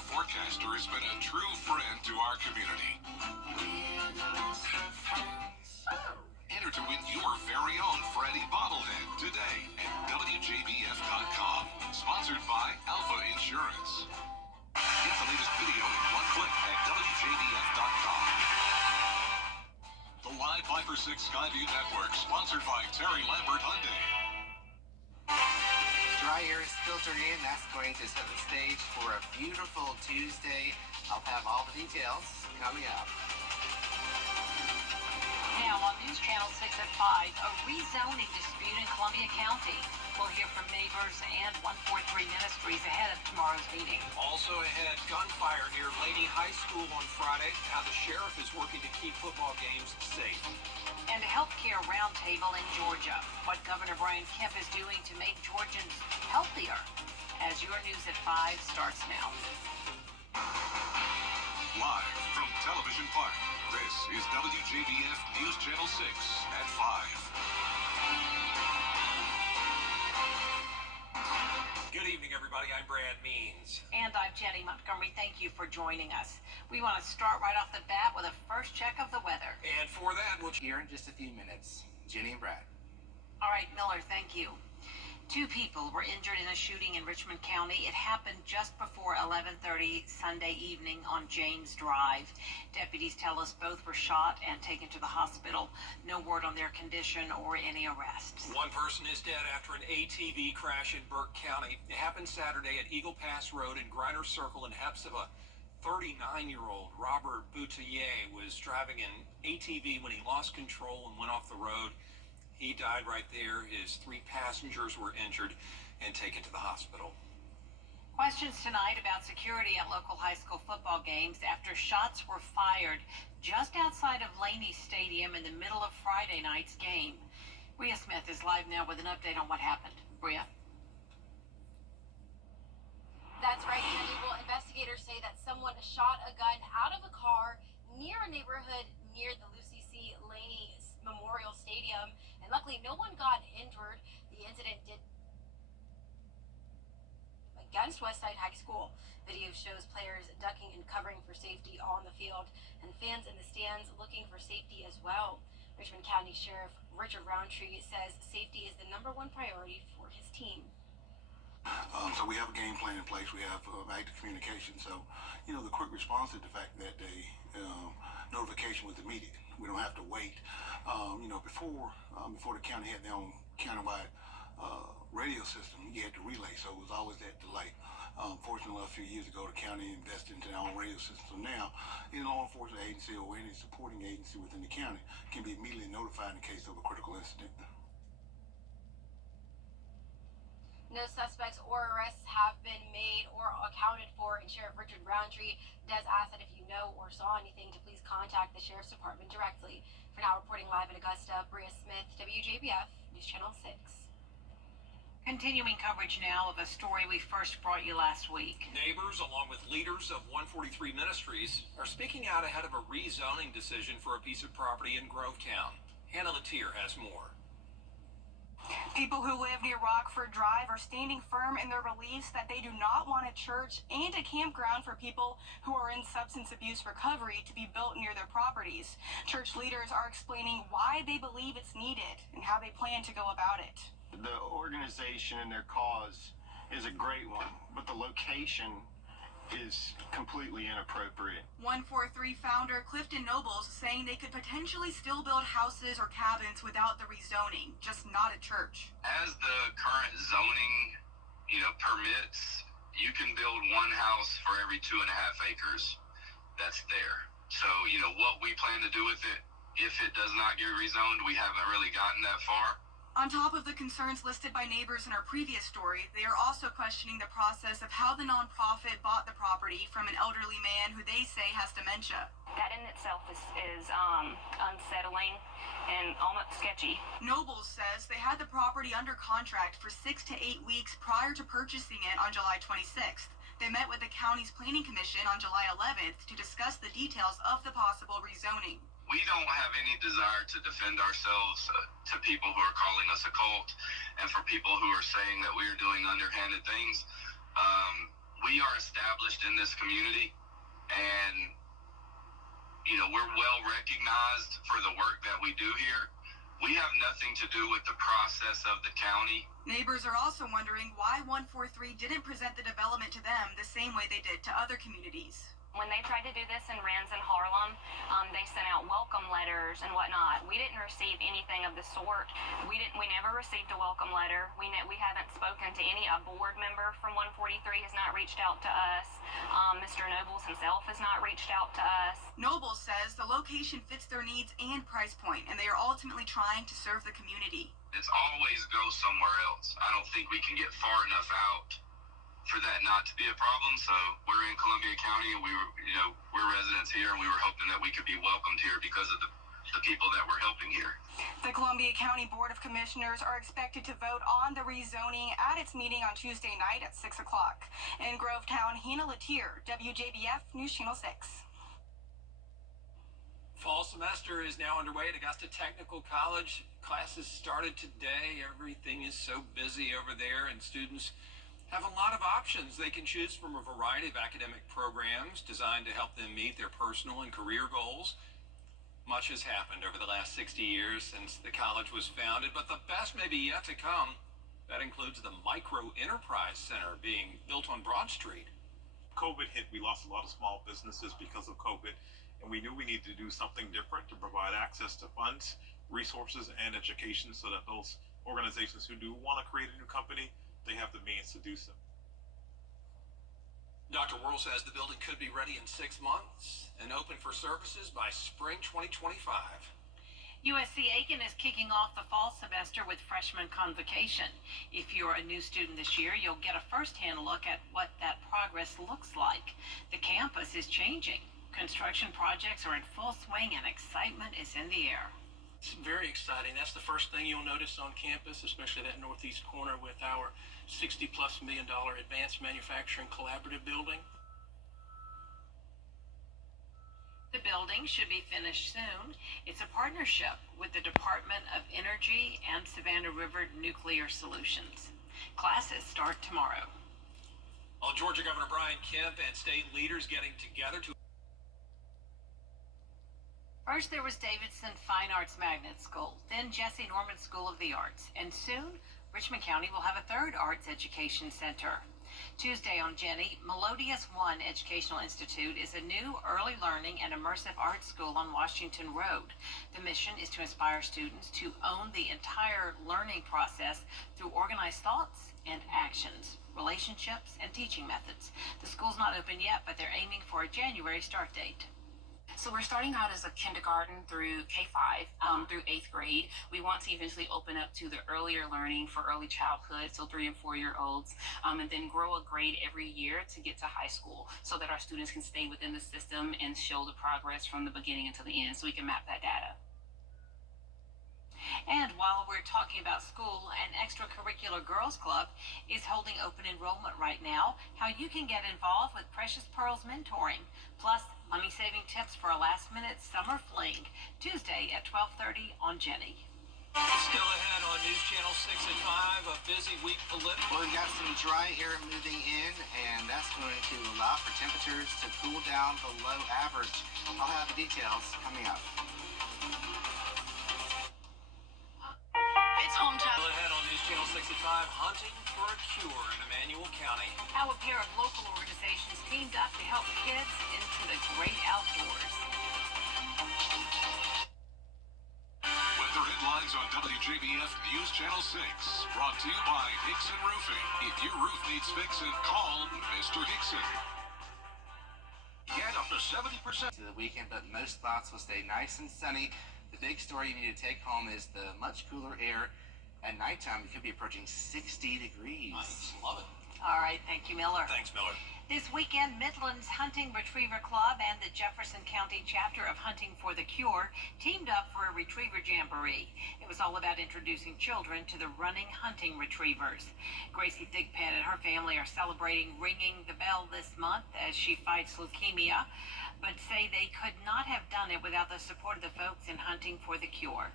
the forecaster has been a true friend to our community. Enter to win your very own Freddy bobblehead today at WJBF.com. Sponsored by Alpha Insurance. Get the latest video in one click at WJBF.com. The Live 5 for 6 Skyview Network, sponsored by Terry Lambert Hyundai. Dry air is filtering in. That's going to set the stage for a beautiful Tuesday. I'll have all the details coming up. Now on News Channel 6 at 5, a rezoning dispute in Columbia County. We'll hear from neighbors and 143 Ministries ahead of tomorrow's meeting. Also ahead, gunfire near Laney High School on Friday. How the sheriff is working to keep football games safe. And a healthcare roundtable in Georgia. What Governor Brian Kemp is doing to make Georgians healthier. As your News at 5 starts now. Live from Television Park, this is WJBF News Channel 6 at 5. Good evening, everybody. I'm Brad Means. And I'm Jenny Montgomery. Thank you for joining us. We want to start right off the bat with a first check of the weather. And for that, we'll Here in just a few minutes, Jenny and Brad. All right, Miller, thank you. 2 people were injured in a shooting in Richmond County. It happened just before 11:30 Sunday evening on James Drive. Deputies tell us both were shot and taken to the hospital. No word on their condition or any arrests. One person is dead after an ATV crash in Burke County. It happened Saturday at Eagle Pass Road in Griner Circle in Hepzibah. 39-year-old Robert Boutelier was driving an ATV when he lost control and went off the road. He died right there. His 3 passengers were injured and taken to the hospital. Questions tonight about security at local high school football games after shots were fired just outside of Laney Stadium in the middle of Friday night's game. Bria Smith is live now with an update on what happened. Bria? That's right, Andy. Well, investigators say that someone shot a gun out of a car near a neighborhood near the Lucy C. Laney Memorial Stadium, and luckily no one got injured. The incident did against Westside High School. Video shows players ducking and covering for safety on the field, and fans in the stands looking for safety as well. Richmond County Sheriff Richard Roundtree says safety is the #1 priority for his team. So we have a game plan in place. We have active communication. So, the quick response to the fact that day, notification was immediate. We don't have to wait. Before the county had their own countywide radio system, you had to relay. So it was always that delay. Fortunately, a few years ago, the county invested into their own radio system. So now, any law enforcement agency or any supporting agency within the county can be immediately notified in case of a critical incident. No suspects or arrests have been made or accounted for, and Sheriff Richard Roundtree does ask that if you know or saw anything to please contact the Sheriff's Department directly. For now, reporting live in Augusta, Bria Smith, WJBF, News Channel 6. Continuing coverage now of a story we first brought you last week. Neighbors, along with leaders of 143 Ministries, are speaking out ahead of a rezoning decision for a piece of property in Grovetown. Hannah Latier has more. People who live near Rockford Drive are standing firm in their beliefs that they do not want a church and a campground for people who are in substance abuse recovery to be built near their properties. Church leaders are explaining why they believe it's needed and how they plan to go about it. The organization and their cause is a great one, but the location is completely inappropriate. 143 founder Clifton Nobles saying they could potentially still build houses or cabins without the rezoning, just not a church. As the current zoning, permits, you can build one house for every 2.5 acres that's there. So, what we plan to do with it, if it does not get rezoned, we haven't really gotten that far. On top of the concerns listed by neighbors in our previous story, they are also questioning the process of how the nonprofit bought the property from an elderly man who they say has dementia. That in itself is unsettling and almost sketchy. Nobles says they had the property under contract for 6 to 8 weeks prior to purchasing it on July 26th. They met with the county's planning commission on July 11th to discuss the details of the possible rezoning. We don't have any desire to defend ourselves to people who are calling us a cult and for people who are saying that we are doing underhanded things. we are established in this community, and we're well recognized for the work that we do here. We have nothing to do with the process of the county. Neighbors are also wondering why 143 didn't present the development to them the same way they did to other communities. When they tried to do this in Rennes and Harlem, they sent out welcome letters and whatnot. We didn't receive anything of the sort. We never received a welcome letter. We haven't spoken to any. A board member from 143 has not reached out to us. Mr. Nobles himself has not reached out to us. Nobles says the location fits their needs and price point, and they are ultimately trying to serve the community. It's always go somewhere else. I don't think we can get far enough out for that not to be a problem. So we're in Columbia County, and we're residents here, and we were hoping that we could be welcomed here because of the people that we're helping here. The Columbia County Board of Commissioners are expected to vote on the rezoning at its meeting on Tuesday night at 6 o'clock. In Grovetown, Hina Latier, WJBF News Channel 6. Fall semester is now underway at Augusta Technical College. Classes started today. Everything is so busy over there, and students have a lot of options. They can choose from a variety of academic programs designed to help them meet their personal and career goals. Much has happened over the last 60 years since the college was founded, but the best may be yet to come. That includes the Micro Enterprise Center being built on Broad Street. COVID hit, we lost a lot of small businesses because of COVID, and we knew we needed to do something different to provide access to funds, resources, and education so that those organizations who do want to create a new company, they have the means to do so. Dr. Worrell says the building could be ready in 6 months and open for services by spring 2025. USC Aiken is kicking off the fall semester with freshman convocation. If you're a new student this year, you'll get a first-hand look at what that progress looks like. The campus is changing. Construction projects are in full swing and excitement is in the air. It's very exciting. That's the first thing you'll notice on campus, especially that northeast corner with our $60+ million advanced manufacturing collaborative building. The building should be finished soon. It's a partnership with the Department of Energy and Savannah River Nuclear Solutions. Classes start tomorrow. Well, Georgia Governor Brian Kemp and state leaders getting together to First, there was Davidson Fine Arts Magnet School, then Jesse Norman School of the Arts, and soon, Richmond County will have a third arts education center. Tuesday on Jenny, Melodious One Educational Institute is a new early learning and immersive arts school on Washington Road. The mission is to inspire students to own the entire learning process through organized thoughts and actions, relationships, and teaching methods. The school's not open yet, but they're aiming for a January start date. So we're starting out as a kindergarten through K-5, through 8th grade. We want to eventually open up to the earlier learning for early childhood, so 3 and 4 year olds, and then grow a grade every year to get to high school so that our students can stay within the system and show the progress from the beginning until the end so we can map that data. And while we're talking about school, an extracurricular girls club is holding open enrollment right now. How you can get involved with Precious Pearls mentoring, plus money-saving tips for a last-minute summer fling, Tuesday at 12:30 on Jenny. Still ahead on News Channel 6 at 5, a busy week politically. Well, we've got some dry air moving in, and that's going to allow for temperatures to cool down below average. I'll have the details coming up. It's home time. Still ahead on News Channel 6 at 5, hunting for a cure in Emmanuel County. How a pair of local organizations teamed up to help kids into the great outdoors. Weather headlines on WJBF News Channel 6. Brought to you by Hickson Roofing. If your roof needs fixing, call Mr. Hickson. Get up to 70% to the weekend, but most spots will stay nice and sunny. The big story you need to take home is the much cooler air. At nighttime, it could be approaching 60 degrees. Nice. Love it. All right, thank you, Miller. Thanks, Miller. This weekend, Midland's Hunting Retriever Club and the Jefferson County chapter of Hunting for the Cure teamed up for a retriever jamboree. It was all about introducing children to the running hunting retrievers. Gracie Thigpen and her family are celebrating ringing the bell this month as she fights leukemia, but say they could not have done it without the support of the folks in Hunting for the Cure.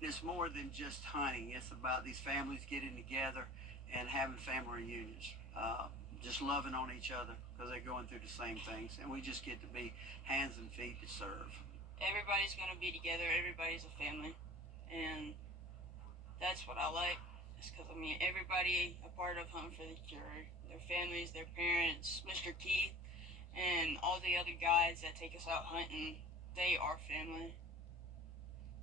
It's more than just hunting. It's about these families getting together and having family reunions. just loving on each other because they're going through the same things, and we just get to be hands and feet to serve. Everybody's going to be together. Everybody's a family, and that's what I like. It's because, I mean, everybody a part of Hunt for the Cure, their families, their parents, Mr. Keith, and all the other guys that take us out hunting, they are family.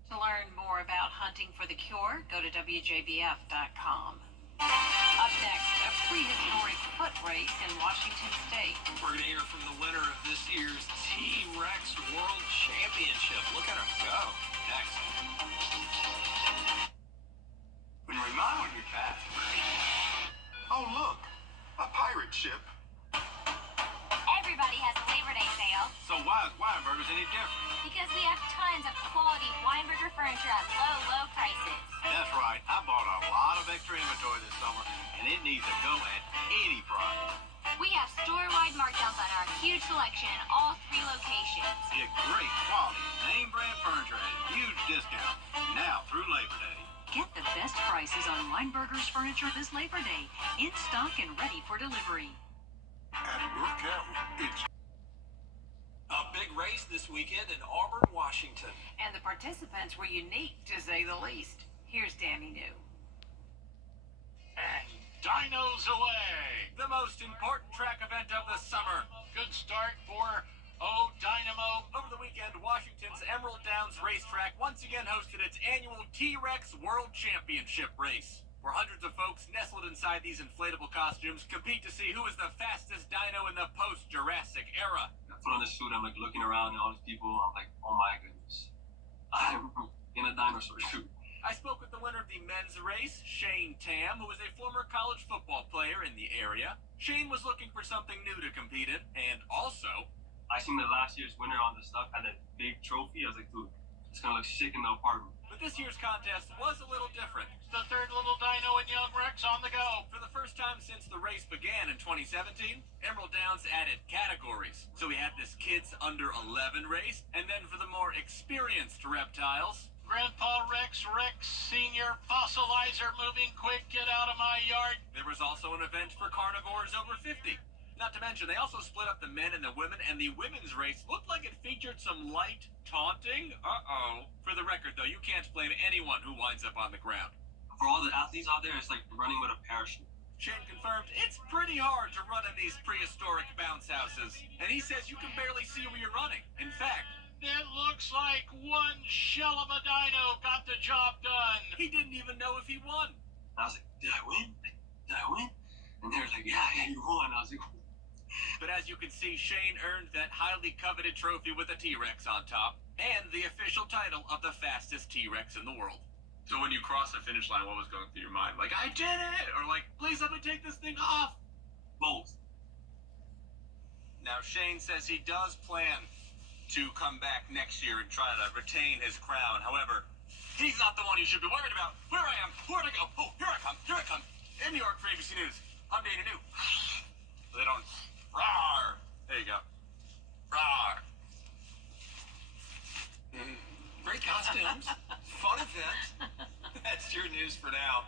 To learn more about Hunting for the Cure, go to WJBF.com. Up next, a prehistoric foot race in Washington State. We're going to hear from the winner of this year's T-Rex World Championship. Look at her go. Next. When you remind me back. Oh, look, a pirate ship. Everybody has a Labor Day sale So why is Weinberger's any different? because we have tons of quality Weinberger furniture at low prices. That's right. I bought a lot of extra inventory this summer, and it needs to go at any price. We have store-wide markdowns on our huge selection in all 3 locations. Get great quality, name brand furniture at a huge discount. Now through Labor Day. Get the best prices on Weinberger's furniture this Labor Day. In stock and ready for delivery. At Brookhaven, it's A big race this weekend in Auburn, Washington. And the participants were unique, to say the least. Here's Danny New. And Dinos away! The most important track event of the summer. Good start for Dynamo. Over the weekend, Washington's Emerald Downs Racetrack once again hosted its annual T-Rex World Championship race, where hundreds of folks nestled inside these inflatable costumes compete to see who is the fastest dino in the post-Jurassic era. I put on this suit, I'm like looking around at all these people, I'm like, oh my goodness, I'm in a dinosaur suit. I spoke with the winner of the men's race, Shane Tam, who was a former college football player in the area. Shane was looking for something new to compete in, and also... I seen the last year's winner on the stuff, had that big trophy, I was like, dude, it's gonna look sick in the apartment. But this year's contest was a little different. It's the third little dino and young Rex on the go. For the first time since the race began in 2017, Emerald Downs added categories. So we had this kids under 11 race, and then for the more experienced reptiles, Grandpa Rex, Senior, Fossilizer, moving quick, get out of my yard. there was also an event for carnivores over 50. Not to mention, they also split up the men and the women, and the women's race looked like it featured some light taunting. Uh-oh. For the record, though, you can't blame anyone who winds up on the ground. For all the athletes out there, it's like running with a parachute. Shane confirmed it's pretty hard to run in these prehistoric bounce houses, and he says you can barely see where you're running. In fact, It looks like one shell of a dino got the job done. he didn't even know if he won. I was like, did I win? Did I win? And they were like, yeah, you won. I was like, But as you can see, Shane earned that highly coveted trophy with a T-Rex on top, and the official title of the fastest T-Rex in the world. So when you crossed the finish line, what was going through your mind? Like, I did it! Or like, please let me take this thing off? both. Now, Shane says he does plan to come back next year and try to retain his crown. However, he's not the one you should be worried about. Where I am, where'd I go? Oh, here I come, here I come. In New York for ABC News, I'm Dana New. They don't, roar. There you go. Roar. Great costumes. Fun event. That's your news for now.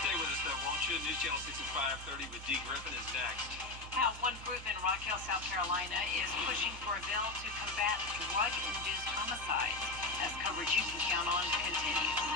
Stay with us, though, won't you? News Channel 6 at 5:30 with Dee Griffin is next. Now, one group in Rock Hill, South Carolina is pushing for a bill to combat drug-induced homicides. As coverage you can count on continues.